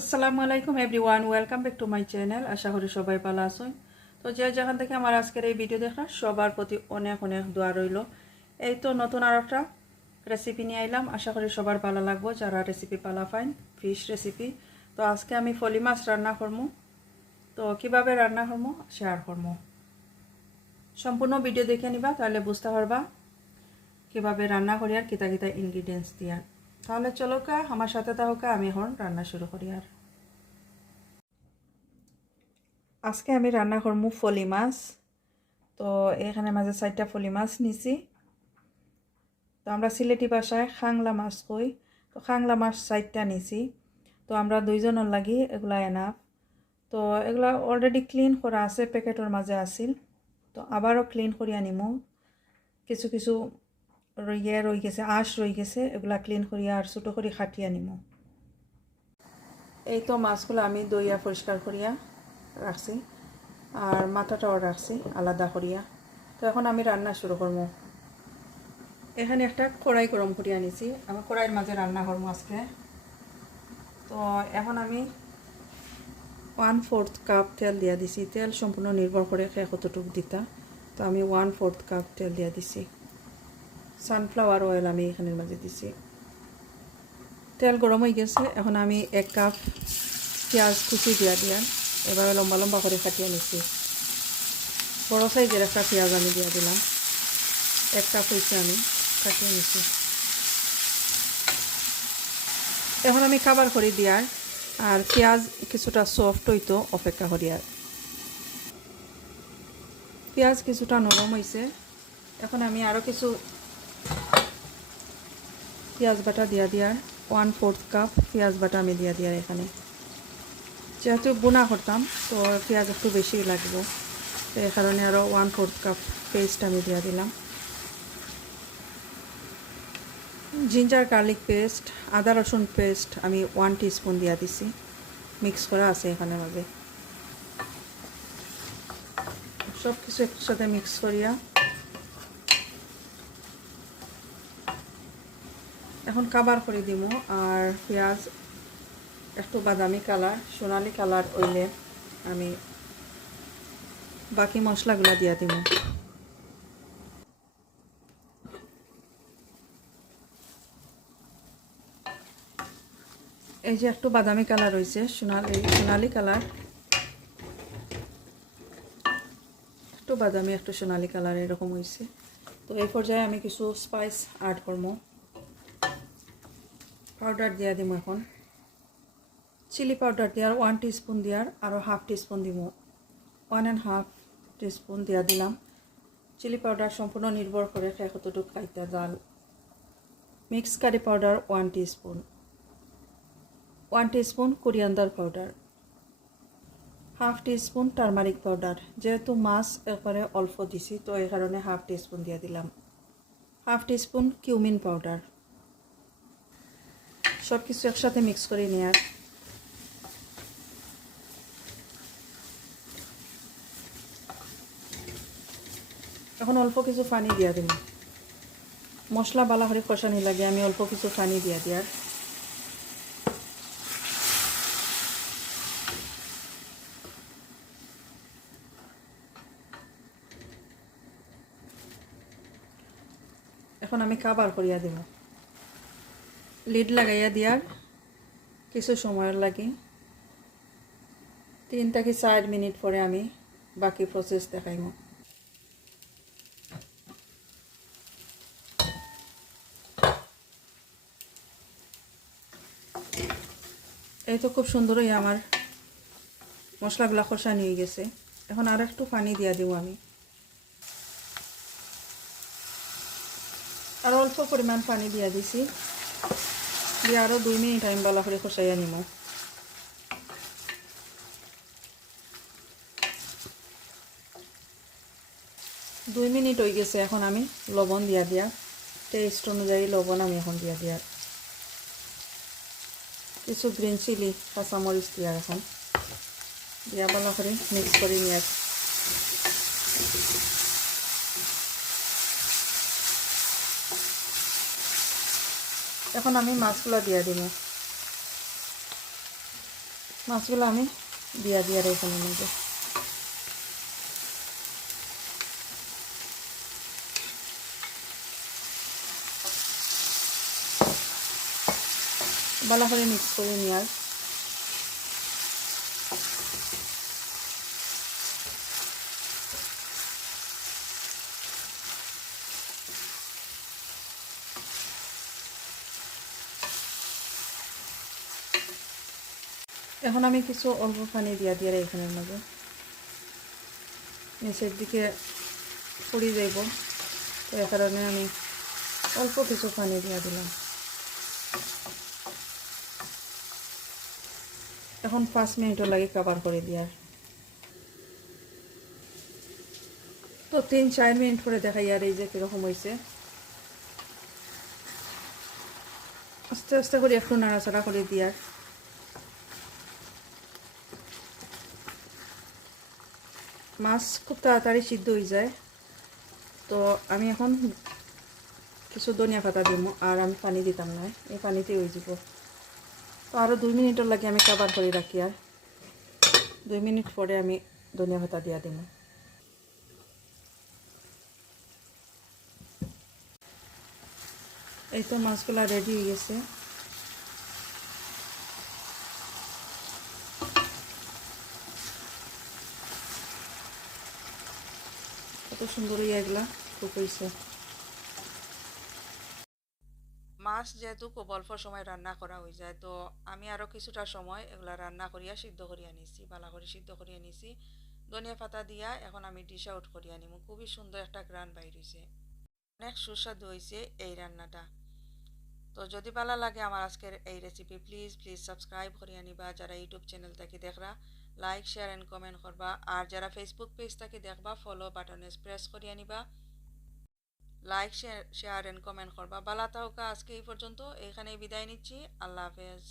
আসসালামু আলাইকুম everyone, welcome back to my channel. আশা করি সবাই ভালো আছেন। তো যে যেখান থেকে আমার আজকের এই ভিডিও দেখা সবার প্রতি অনেক অনেক দোয়া রইল। এই তো নতুন আর একটা রেসিপি নিয়ে আইলাম, আশা করি সবার ভালো লাগবো যারা রেসিপি পালা পাইন, ফিশ রেসিপি। তো আজকে আমি ফলি মাছ রান্না করবো। তো কিভাবে রান্না করবো শেয়ার করবো, সম্পূর্ণ ভিডিও দেখে নিবা, তাহলে বুঝতে পারবা কিভাবে রান্না করি আর কিতা কিতা ইনগ্রিডিয়েন্টস দিয়া। তাহলে চলো কা আমার সাথে থাকা, আমি এখন রান্না শুরু করি। আর আজকে আমি রান্না করবো ফলি মাছ। তো এখানে মাঝে 4টা ফলি মাছ নিছি। তো আমরা সিলেটি ভাষায় খাংলা মাছ কই। তো খাংলা মাছ 4টা নিছি। তো আমরা 2জনের লাগি এগুলা এনাফ। তো এগুলা অলরেডি ক্লিন করা আছে, প্যাকেটের মাঝে আছিল। তো আবারও ক্লিন করি আনিমু। কিছু কিছু রই গেছে, আঁশ রই গেছে, এগুলা ক্লিন করিয়া আর ছোটো করে খাটিয়ে আনিমু। এই তো মাছগুলো আমি দইয়া পরিষ্কার করিয়া রাখছি, আর মাথাটাও রাখছি আলাদা করিয়া। তো এখন আমি রান্না শুরু করবো। এখানে একটা কড়াই গরম করিয়া নিছি, আমি কড়াইয়ের মাঝে রান্না করবো আজকে। তো এখন আমি 1/4 কাপ তেল দিয়া দিছি। তেল সম্পূর্ণ নির্ভর করে কতটুকু দিতা। তো আমি 1/4 কাপ তেল দিয়া দিছি। সানফ্লাওয়ার অয়েল আমি এখানের মাঝে দিছি। তেল গরম হয়ে গেছে, এখন আমি 1 কাপ পেঁয়াজ কুচি দিয়া এভাবে লম্বা লম্বা করে কাটিয়ে নিছি। বড় সাইজের একটা পেঁয়াজ আমি দিয়া দিলাম, 1 কাপ হয়েছে, আমি কাটিয়ে নিছি। এখন আমি খাবার করে দিয়ার আর পেঁয়াজ কিছুটা সফট হইতো অপেক্ষা করি। আর পেঁয়াজ কিছুটা নরম হয়েছে, এখন আমি আরও কিছু পেঁয়াজ বাটা দিয়ার 1/4 কাপ পেঁয়াজ বাটা আমি দিয়ার। এখানে যেহেতু বুনা করতাম তো পেঁয়াজ একটু বেশি লাগবে, তো এই কারণে আরও 1/4 কাপ পেস্ট আমি দিয়া দিলাম। জিঞ্জার গার্লিক পেস্ট, আদা রসুন পেস্ট আমি 1 টিস্পুন দিয়া দিছি, মিক্স করা আছে এখানে মাঝে। সব কিছু একসাথে মিক্স করিয়া এখন কাবার করে দিব। আর পেঁয়াজ একটু বাদামি কালার, সোনালি কালার হইলে আমি বাকি মশলাগুলো দিয়া দিব। এই যে একটু বাদামি কালার হয়েছে, সোনালি কালার, একটু বাদামি একটু সোনালি কালার এরকম হয়েছে। তো এই পর্যায়ে আমি কিছু স্পাইস অ্যাড করব। পাউডার দিয়া দিব। এখন চিলি পাউডার দেওয়ার 1 টিস্পুন দেওয়ার আরও 1/2 টিস্পুন দিব, 1.5 টিস্পুন দিয়া দিলাম। চিলি পাউডার সম্পূর্ণ নির্ভর করে কতটুকু খাইতে জাল। Mix curry powder 1 teaspoon, 1 teaspoon coriander powder, 1/2 teaspoon turmeric powder. যেহেতু মাছ একবারে অল্প দিছি তো এই কারণে 1/2 টিস্পুন দিয়ে দিলাম। 1/2 টিস্পুন কিউমিন পাউডার। সব কিছু একসাথে মিক্স করে নেওয়ার। এখন অল্প কিছু পানি দিয়া দিব। মশলা বালা করে কষানি লাগে, আমি অল্প কিছু পানি দিয়া দিয়ার। এখন আমি কাবার করিয়া দেব, লিড লাগাইয়া দিয়ার কিছু সময়ের লাগে। 3 থেকে 4 মিনিট পরে আমি বাকি প্রসেস দেখাইব। এই তো খুব সুন্দরই আমার মশলাগুলা কষানি হয়ে গেছে। এখন আর একটু পানি দিয়া দিব আমি, আর অল্প পরিমাণ পানি দিয়া দিছি। দিয়ে আরও 2 মিনিট আমি ভালো করে কষাইয়া নিব। 2 মিনিট হয়ে গেছে, এখন আমি লবণ দিয়া টেস্ট অনুযায়ী লবণ আমি এখন দিয়া কিছু গ্রিন চিলি কাঁচামরিচ দিয়া এখন দিয়া ভালো করে মিক্স করে নিয়ে। এখন আমি মাছগুলো দিয়া দিব। মাছগুলো আমি দিয়া দিয়া এখানে নেব। ভালো করে মিক্স করে নিয়ে এখন আমি কিছু অল্প পানি দিয়া দিয়ে এখানের মাঝে নিচের দিকে পড়ে যাইব, তো এ কারণে আমি অল্প কিছু পানি দিয়া দিলাম। এখন 5 মিনিটও লাগে কভার করে দিয়ার। তো 3-4 মিনিট পরে দেখাই আর এই যে কীরকম হয়েছে। আস্তে আস্তে করে একটু নাড়াচাড়া করে দিয়ার। মাছ খুব তাড়াতাড়ি সিদ্ধ হয়ে যায়। তো আমি এখন কিছু ধনিয়া পাতা দিব, আর আমি পানি দিতাম না, এই পানিতেই হয়ে যাব। তো আরও 2 মিনিটের লাগে আমি কভার করে রাখি, আর 2 মিনিট পরে আমি ধনিয়া পাতা দিয়া দিব। এই তো মাছগুলো রেডি হয়ে গেছে। কত সুন্দর এগুলা খুব হয়েছে। মাছ যেহেতু খুব অল্প সময় রান্না করা হয়ে যায়, তো আমি আরও কিছুটা সময় এগুলা রান্না করিয়া সিদ্ধ করিয়া নিছি, ভালো করে সিদ্ধ করিয়া নিছি ধনিয়া পাতা দিয়া। এখন আমি ডিশ আউট করিয়া নিব। খুবই সুন্দর একটা গ্রান বাইর হয়েছে, অনেক সুস্বাদু হয়েছে এই রান্নাটা। তো যদি ভালো লাগে আমার আজকের এই রেসিপি, প্লিজ প্লিজ সাবস্ক্রাইব করিয়া নিবা। যারা ইউটিউব চ্যানেল থেকে দেখরা লাইক শেয়ার অ্যান্ড কমেন্ট করবা, আর যারা ফেসবুক পেজ থেকে দেখবা ফলো বাটনে প্রেস করিয়া নিবা। লাইক শেয়ার অ্যান্ড কমেন্ট করবা। ভালো থাকা আজকে এই পর্যন্ত, এখানেই বিদায় নিচ্ছি। আল্লাহ হাফেজ।